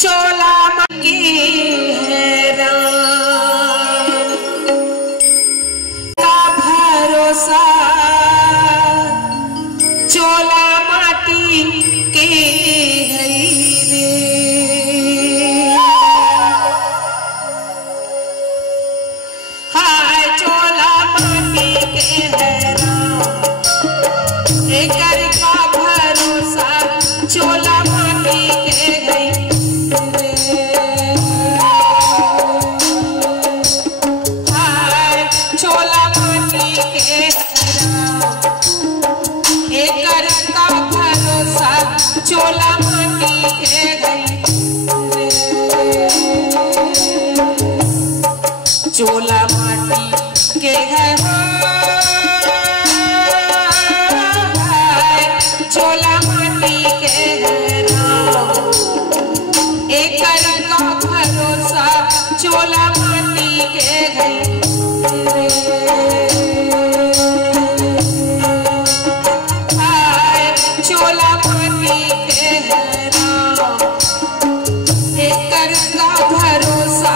चोला माटी है राम का भरोसा, चोला माटी के है रे। हाय चोला माटी के है राम, एकर का भरोसा, चोला माटी के है चोला माटी के राम, एकर का भरोसा, चोला माटी के गई। चोला माटी के है चोला माटी के है राम, एकर का भरोसा, चोला माटी के गई। चोला माटी के है राम, एकर का भरोसा,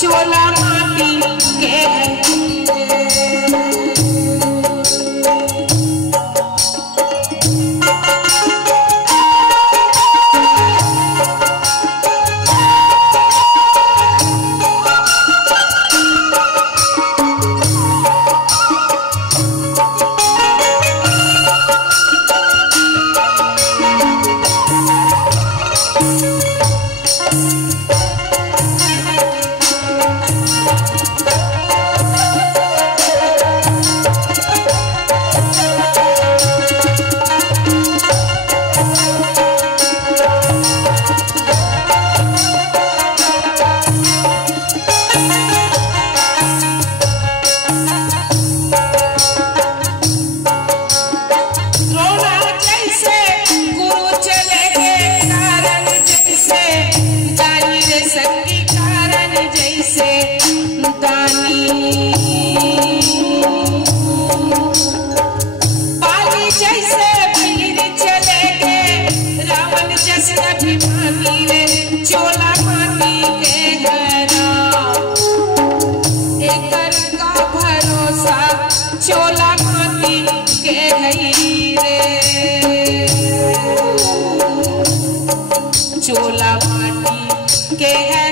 चोला माटी के है। चोला माटी के है राम, एकर का भरोसा, चोला माटी के है रे। चोला माटी के है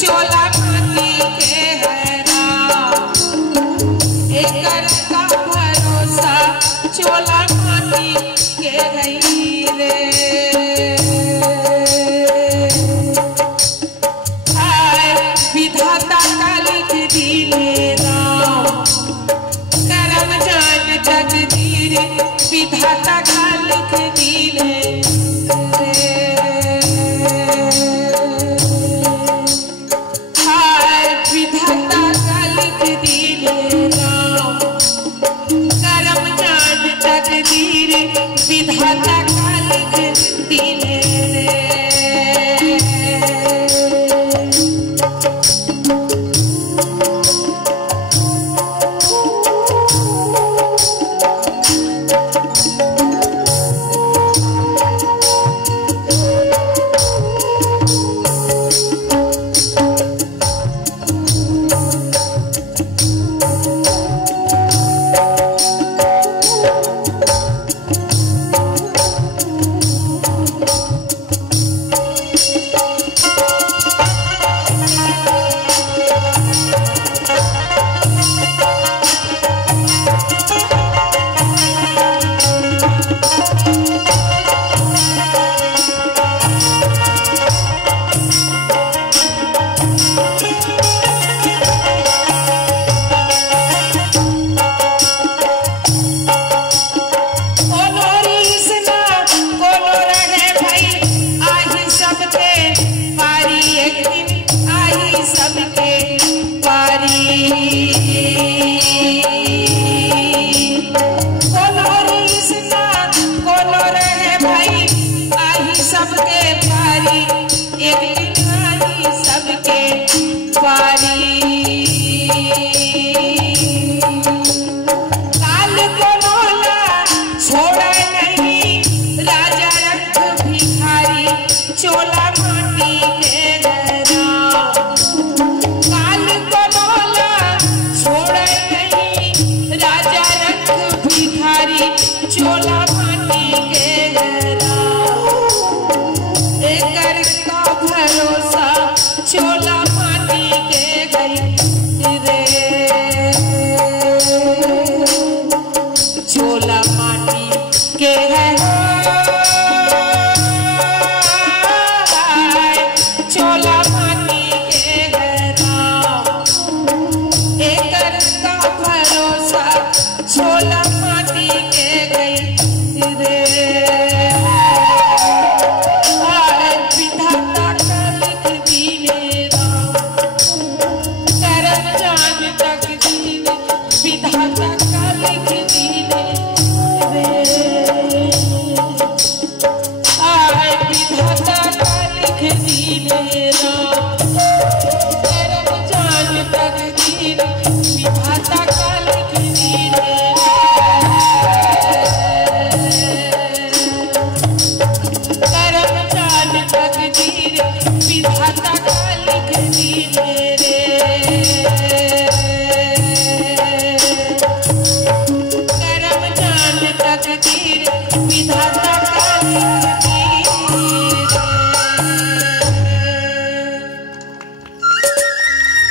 चोला माटी के है राम, एकर का भरोसा, चोला माटी के गई रे। हाय विधाता का लिख दिले राम, करम जान तकदीर, विधाता का लिख दिले हाय विधाता का लिख दिले राम, करम जान तकदीर, विधाता का लिख दिले चोला माटी के गरा एकर का भरोसा चोला माटी के गई रे चोला माटी के है चोला माटी के गरा एकर का भरोसा चोला माटी के गई रे